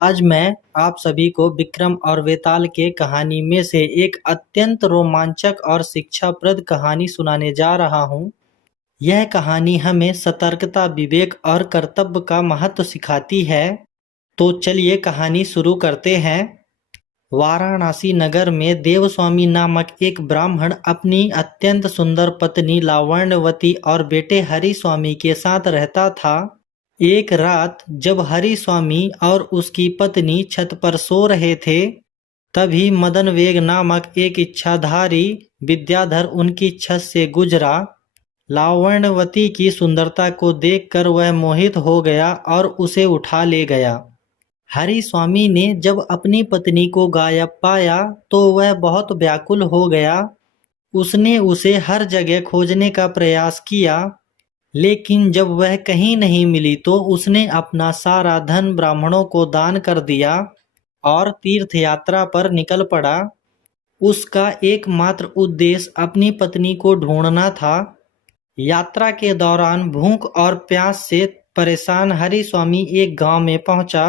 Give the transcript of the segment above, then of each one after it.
आज मैं आप सभी को विक्रम और वेताल के कहानी में से एक अत्यंत रोमांचक और शिक्षाप्रद कहानी सुनाने जा रहा हूँ। यह कहानी हमें सतर्कता, विवेक और कर्तव्य का महत्व सिखाती है। तो चलिए कहानी शुरू करते हैं। वाराणसी नगर में देवस्वामी नामक एक ब्राह्मण अपनी अत्यंत सुंदर पत्नी लावण्यवती और बेटे हरिस्वामी के साथ रहता था। एक रात जब हरिस्वामी और उसकी पत्नी छत पर सो रहे थे, तभी मदन वेग नामक एक इच्छाधारी विद्याधर उनकी छत से गुजरा। लावण्यवती की सुंदरता को देखकर वह मोहित हो गया और उसे उठा ले गया। हरिस्वामी ने जब अपनी पत्नी को गायब पाया तो वह बहुत व्याकुल हो गया। उसने उसे हर जगह खोजने का प्रयास किया, लेकिन जब वह कहीं नहीं मिली तो उसने अपना सारा धन ब्राह्मणों को दान कर दिया और तीर्थ यात्रा पर निकल पड़ा। उसका एकमात्र उद्देश्य अपनी पत्नी को ढूंढना था। यात्रा के दौरान भूख और प्यास से परेशान हरिस्वामी एक गांव में पहुंचा।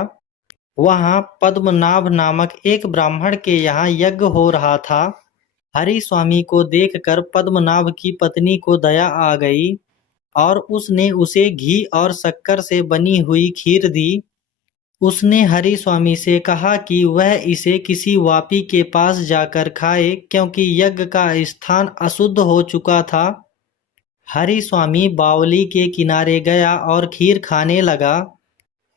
वहां पद्मनाभ नामक एक ब्राह्मण के यहाँ यज्ञ हो रहा था। हरिस्वामी को देखकर पद्मनाभ की पत्नी को दया आ गई और उसने उसे घी और शक्कर से बनी हुई खीर दी। उसने हरिस्वामी से कहा कि वह इसे किसी वापी के पास जाकर खाए, क्योंकि यज्ञ का स्थान अशुद्ध हो चुका था। हरिस्वामी बावली के किनारे गया और खीर खाने लगा।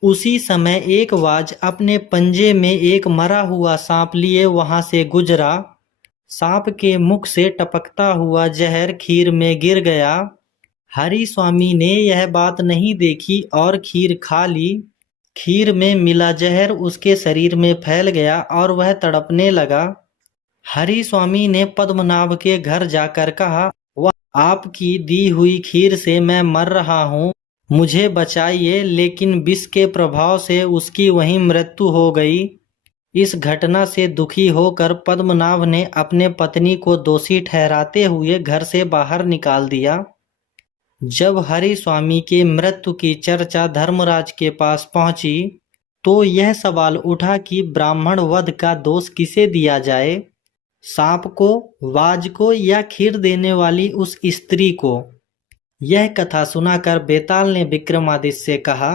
उसी समय एक बाज अपने पंजे में एक मरा हुआ सांप लिए वहां से गुजरा। सांप के मुख से टपकता हुआ जहर खीर में गिर गया। हरिस्वामी ने यह बात नहीं देखी और खीर खा ली। खीर में मिला जहर उसके शरीर में फैल गया और वह तड़पने लगा। हरिस्वामी ने पद्मनाभ के घर जाकर कहा, वह आपकी दी हुई खीर से मैं मर रहा हूँ, मुझे बचाइए। लेकिन विष के प्रभाव से उसकी वहीं मृत्यु हो गई। इस घटना से दुखी होकर पद्मनाभ ने अपने पत्नी को दोषी ठहराते हुए घर से बाहर निकाल दिया। जब हरिस्वामी के मृत्यु की चर्चा धर्मराज के पास पहुंची तो यह सवाल उठा कि ब्राह्मण वध का दोष किसे दिया जाए, सांप को, वाज को या खीर देने वाली उस स्त्री को। यह कथा सुनाकर बेताल ने विक्रमादित्य से कहा,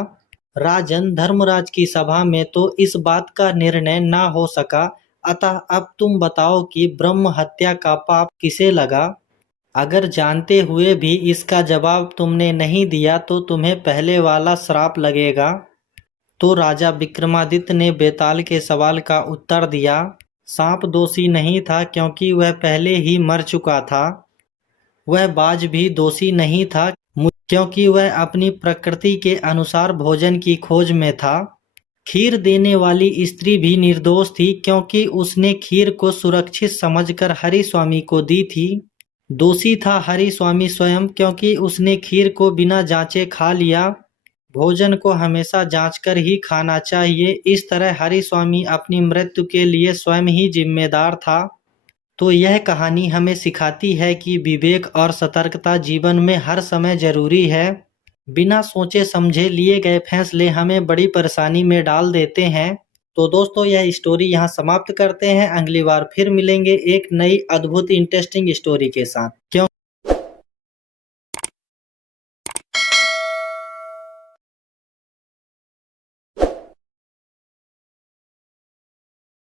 राजन, धर्मराज की सभा में तो इस बात का निर्णय ना हो सका, अतः अब तुम बताओ कि ब्रह्म हत्या का पाप किसे लगा। अगर जानते हुए भी इसका जवाब तुमने नहीं दिया तो तुम्हें पहले वाला श्राप लगेगा। तो राजा विक्रमादित्य ने बेताल के सवाल का उत्तर दिया, सांप दोषी नहीं था, क्योंकि वह पहले ही मर चुका था। वह बाज भी दोषी नहीं था, क्योंकि वह अपनी प्रकृति के अनुसार भोजन की खोज में था। खीर देने वाली स्त्री भी निर्दोष थी, क्योंकि उसने खीर को सुरक्षित समझकर हरिस्वामी को दी थी। दोषी था हरिस्वामी स्वयं, क्योंकि उसने खीर को बिना जांचे खा लिया। भोजन को हमेशा जांचकर ही खाना चाहिए। इस तरह हरिस्वामी अपनी मृत्यु के लिए स्वयं ही जिम्मेदार था। तो यह कहानी हमें सिखाती है कि विवेक और सतर्कता जीवन में हर समय जरूरी है। बिना सोचे समझे लिए गए फैसले हमें बड़ी परेशानी में डाल देते हैं। तो दोस्तों, यह स्टोरी यहाँ समाप्त करते हैं। अगली बार फिर मिलेंगे एक नई अद्भुत इंटरेस्टिंग स्टोरी के साथ। क्यों